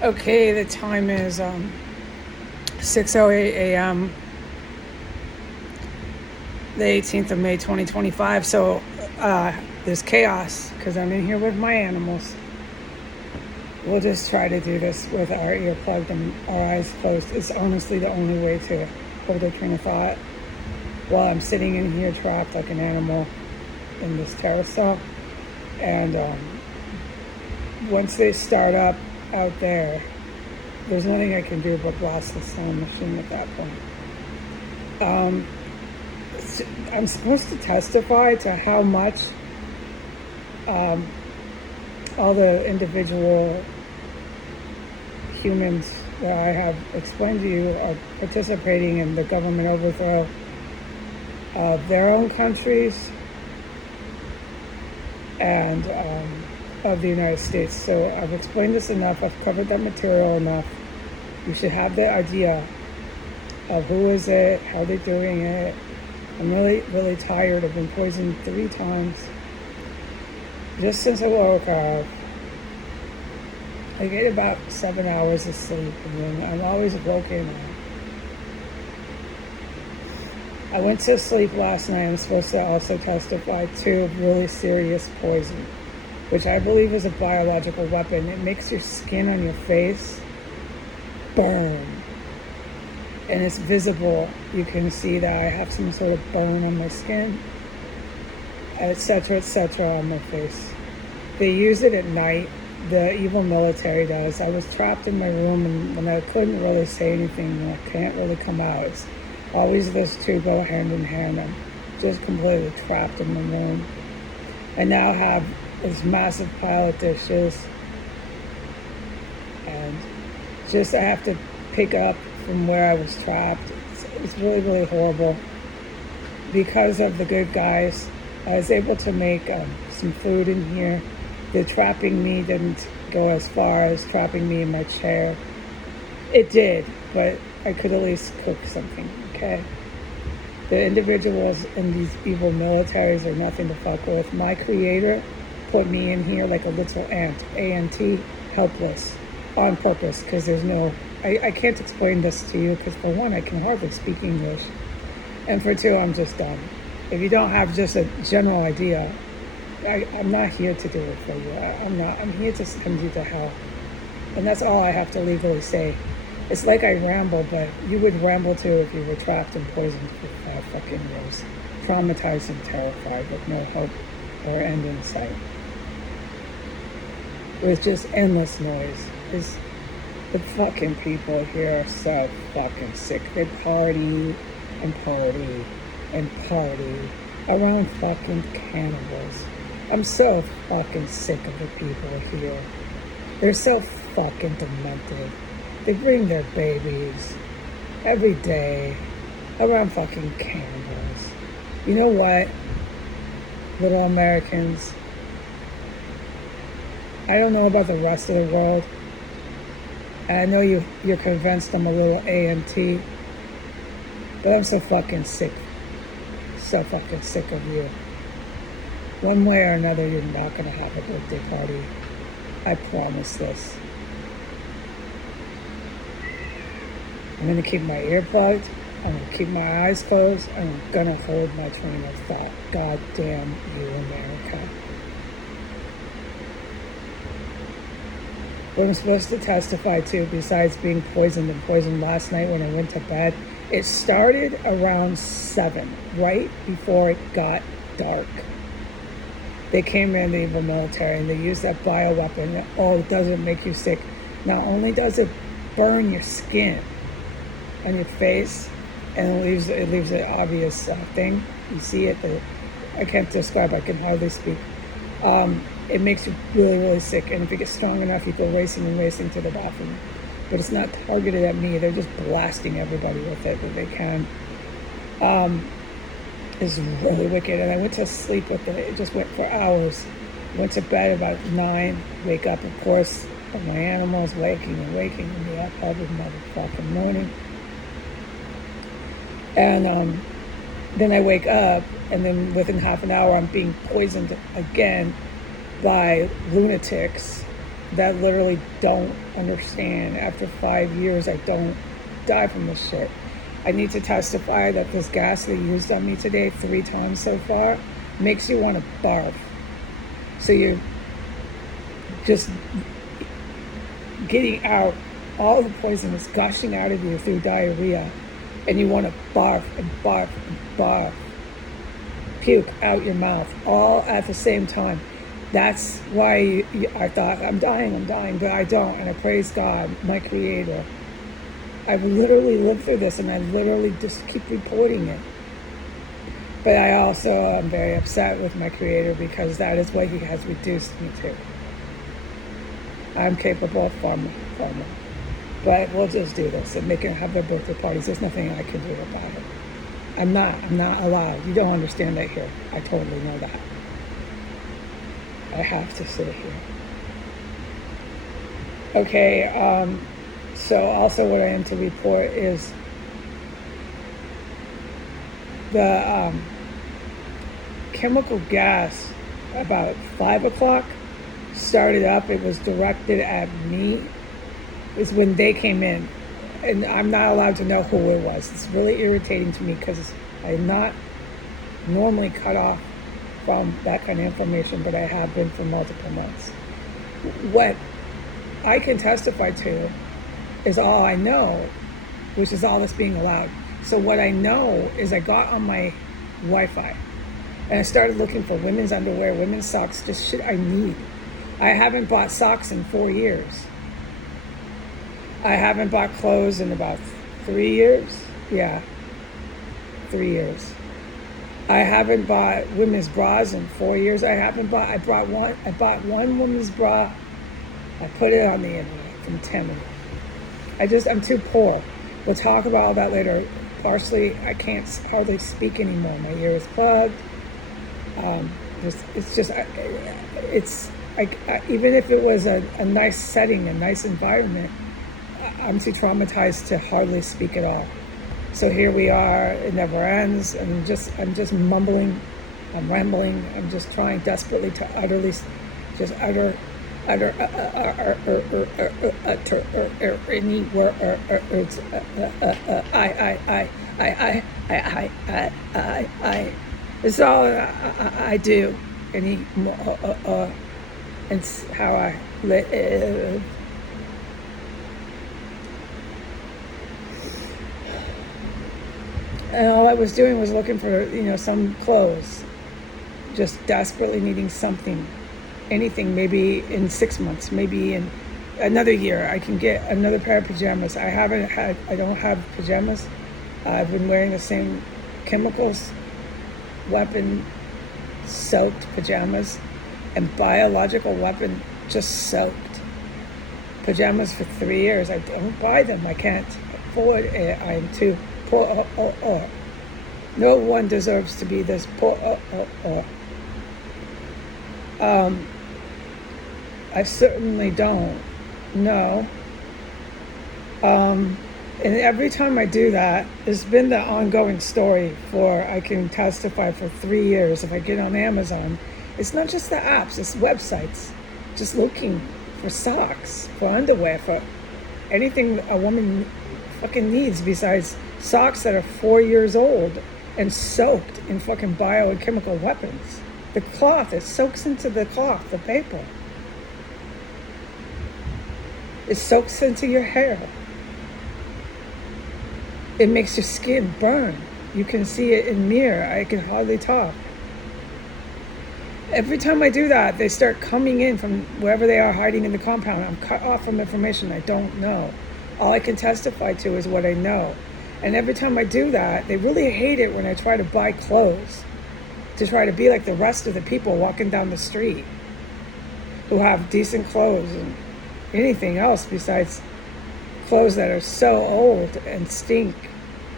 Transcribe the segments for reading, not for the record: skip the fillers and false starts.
Okay, the time is 6:08 a.m. the 18th of May 2025. So there's chaos because I'm in here with my animals. We'll just try to do this with our ear plugged and our eyes closed. It's honestly the only way to hold a train of thought while I'm sitting in here trapped like an animal in this terrace. And once they start up out there's nothing I can do but blast the sound machine at that point. I'm supposed to testify to how much all the individual humans that I have explained to you are participating in the government overthrow of their own countries and of the United States. So I've explained this enough. I've covered that material enough. You should have the idea of who is it, how they're doing it. I'm really, really tired. I've been poisoned 3 times. Just since I woke up, I get about 7 hours of sleep, and then I'm always woken up. I went to sleep last night. I'm supposed to also testify to really serious poison, which I believe is a biological weapon. It makes your skin on your face burn, and it's visible. You can see that I have some sort of burn on my skin, etc., on my face. They use it at night. The evil military does. I was trapped in my room, and when I couldn't really say anything, I can't really come out. It's always those two go hand in hand. I'm just completely trapped in my room. I now have this massive pile of dishes, and just I have to pick up from where I was trapped. It's really, really horrible. Because of the good guys, I was able to make some food in here. The trapping me didn't go as far as trapping me in my chair. It did, but I could at least cook something, okay? The individuals in these evil militaries are nothing to fuck with. My creator put me in here like a little ant, A-N-T, helpless, on purpose, because there's no... I can't explain this to you, because for one, I can hardly speak English. And for two, I'm just dumb. If you don't have just a general idea, I'm not here to do it for you. I'm here to send you to hell. And that's all I have to legally say. It's like I ramble, but you would ramble too if you were trapped and poisoned for 5 fucking years. Traumatized and terrified with no hope or end in sight. With just endless noise. The fucking people here are so fucking sick. They party and party and party around fucking cannibals. I'm so fucking sick of the people here. They're so fucking demented. They bring their babies every day around fucking cannibals. You know what, little Americans? I don't know about the rest of the world. I know you're convinced I'm a little A&T, but I'm so fucking sick. So fucking sick of you. One way or another, you're not going to have a birthday party. I promise this. I'm going to keep my ear plugged. I'm going to keep my eyes closed. And I'm going to hold my train of thought. God damn you, America. What I'm supposed to testify to, besides being poisoned last night when I went to bed, it started around 7, right before it got dark. They came in, the evil military, and they used that bioweapon. Oh, does it make you sick? Not only does it burn your skin and your face, and it leaves an obvious thing. You see it. I can't describe. I can hardly speak. It makes you really, really sick. And if it gets strong enough, you go racing to the bathroom. But it's not targeted at me. They're just blasting everybody with it that they can. It's really wicked. And I went to sleep with it. It just went for hours. Went to bed about 9. Wake up, of course, and my animals waking me up every motherfucking morning. And then I wake up, and then within half an hour, I'm being poisoned again by lunatics that literally don't understand. After 5 years, I don't die from this shit. I need to testify that this gas they used on me today 3 times so far makes you want to barf. So you're just getting out all the poison is gushing out of you through diarrhea, and you want to barf and barf and barf, puke out your mouth all at the same time. That's why I thought, I'm dying, but I don't. And I praise God, my creator. I've literally lived through this, and I literally just keep reporting it. But I also am very upset with my creator because that is what he has reduced me to. I'm capable of far more. But we'll just do this, and they can have their birthday parties. There's nothing I can do about it. I'm not allowed. You don't understand that here. I totally know that. I have to sit here. Okay, so also what I am to report is the chemical gas about 5 o'clock started up. It was directed at me. Is when they came in, and I'm not allowed to know who it was. It's really irritating to me because I'm not normally cut off from that kind of information, but I have been for multiple months. What I can testify to is all I know, which is all that's being allowed. So what I know is I got on my Wi-Fi and I started looking for women's underwear, women's socks, just shit I need. I haven't bought socks in 4 years. I haven't bought clothes in about 3 years. Yeah, 3 years. I haven't bought women's bras in 4 years. I bought one women's bra. I put it on the internet from Temu. I'm too poor. We'll talk about all that later. Partially, I can't hardly speak anymore. My ear is plugged. Even if it was a nice setting, a nice environment, I'm too traumatized to hardly speak at all. So here we are. It never ends. I'm just mumbling. I'm rambling. I'm just trying desperately to utterly, just utter any words. I. It's all I do anymore. It's how I live. And all I was doing was looking for, some clothes. Just desperately needing something. Anything, maybe in 6 months, maybe in another year, I can get another pair of pajamas. I don't have pajamas. I've been wearing the same chemicals, weapon soaked pajamas, and biological weapon just soaked pajamas for 3 years. I don't buy them. I can't afford it. I'm too poor. No one deserves to be this poor. I certainly don't. No. And every time I do that, it's been the ongoing story I can testify for 3 years. If I get on Amazon, it's not just the apps, it's websites. Just looking for socks, for underwear, for anything a woman fucking needs besides socks that are 4 years old and soaked in fucking bio and chemical weapons. The cloth, it soaks into the cloth, the paper. It soaks into your hair. It makes your skin burn. You can see it in mirror. I can hardly talk. Every time I do that, they start coming in from wherever they are hiding in the compound. I'm cut off from information I don't know. All I can testify to is what I know. And every time I do that, they really hate it when I try to buy clothes, to try to be like the rest of the people walking down the street who have decent clothes and anything else besides clothes that are so old and stink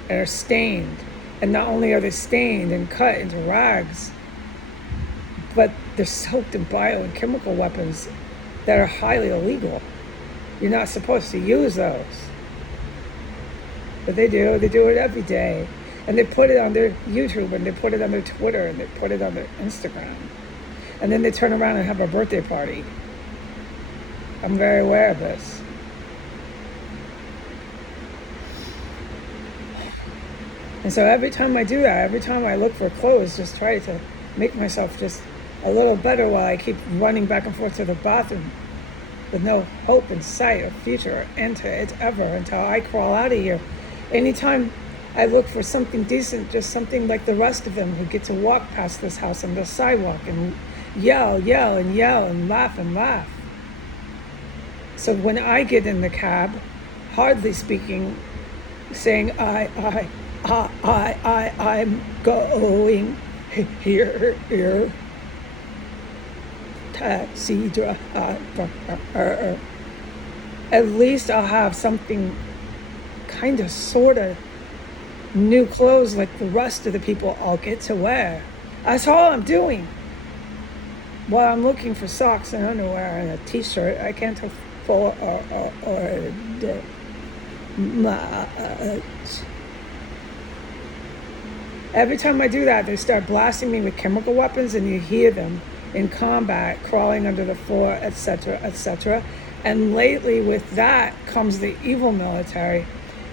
and are stained. And not only are they stained and cut into rags, but they're soaked in bio and chemical weapons that are highly illegal. You're not supposed to use those. But they do. They do it every day. And they put it on their YouTube, and they put it on their Twitter, and they put it on their Instagram. And then they turn around and have a birthday party. I'm very aware of this. And so every time I do that, every time I look for clothes, just try to make myself just a little better while I keep running back and forth to the bathroom with no hope in sight or future or end to it ever until I crawl out of here. Anytime I look for something decent, just something like the rest of them who get to walk past this house on the sidewalk and yell, yell, and yell, and laugh and laugh. So when I get in the cab, hardly speaking, saying I'm going here, taxi driver. At least I'll have something kind of, sort of new clothes like the rest of the people I'll get to wear. That's all I'm doing. While I'm looking for socks and underwear and a t-shirt, I can't afford much. Every time I do that, they start blasting me with chemical weapons, and you hear them in combat crawling under the floor, etc., etc. And lately, with that comes the evil military,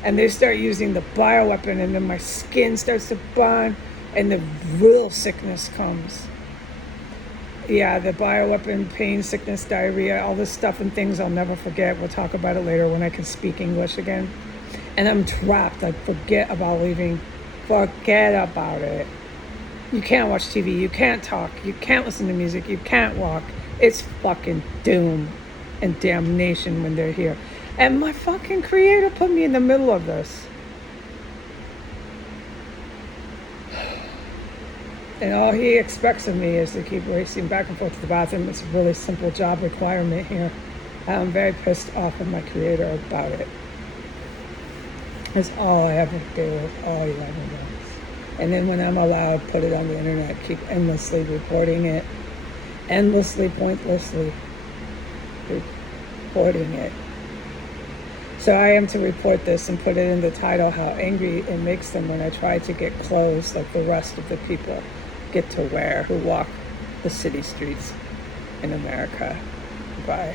and they start using the bioweapon, and then my skin starts to burn, and the real sickness comes. Yeah, the bioweapon, pain, sickness, diarrhea, all this stuff and things I'll never forget. We'll talk about it later when I can speak English again. And I'm trapped. I forget about leaving. Forget about it. You can't watch TV. You can't talk. You can't listen to music. You can't walk. It's fucking doom and damnation when they're here. And my fucking creator put me in the middle of this. And all he expects of me is to keep racing back and forth to the bathroom. It's a really simple job requirement here. I'm very pissed off at my creator about it. That's all I ever do. All he ever does. And then when I'm allowed, put it on the internet, keep endlessly reporting it. Endlessly, pointlessly reporting it. So I am to report this and put it in the title, how angry it makes them when I try to get clothes like the rest of the people get to wear who walk the city streets in America. Bye.